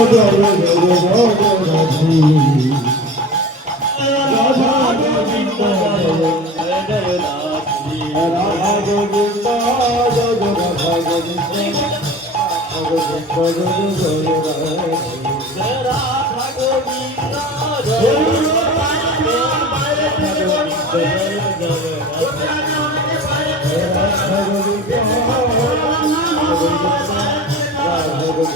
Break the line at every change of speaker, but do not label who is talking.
Oh,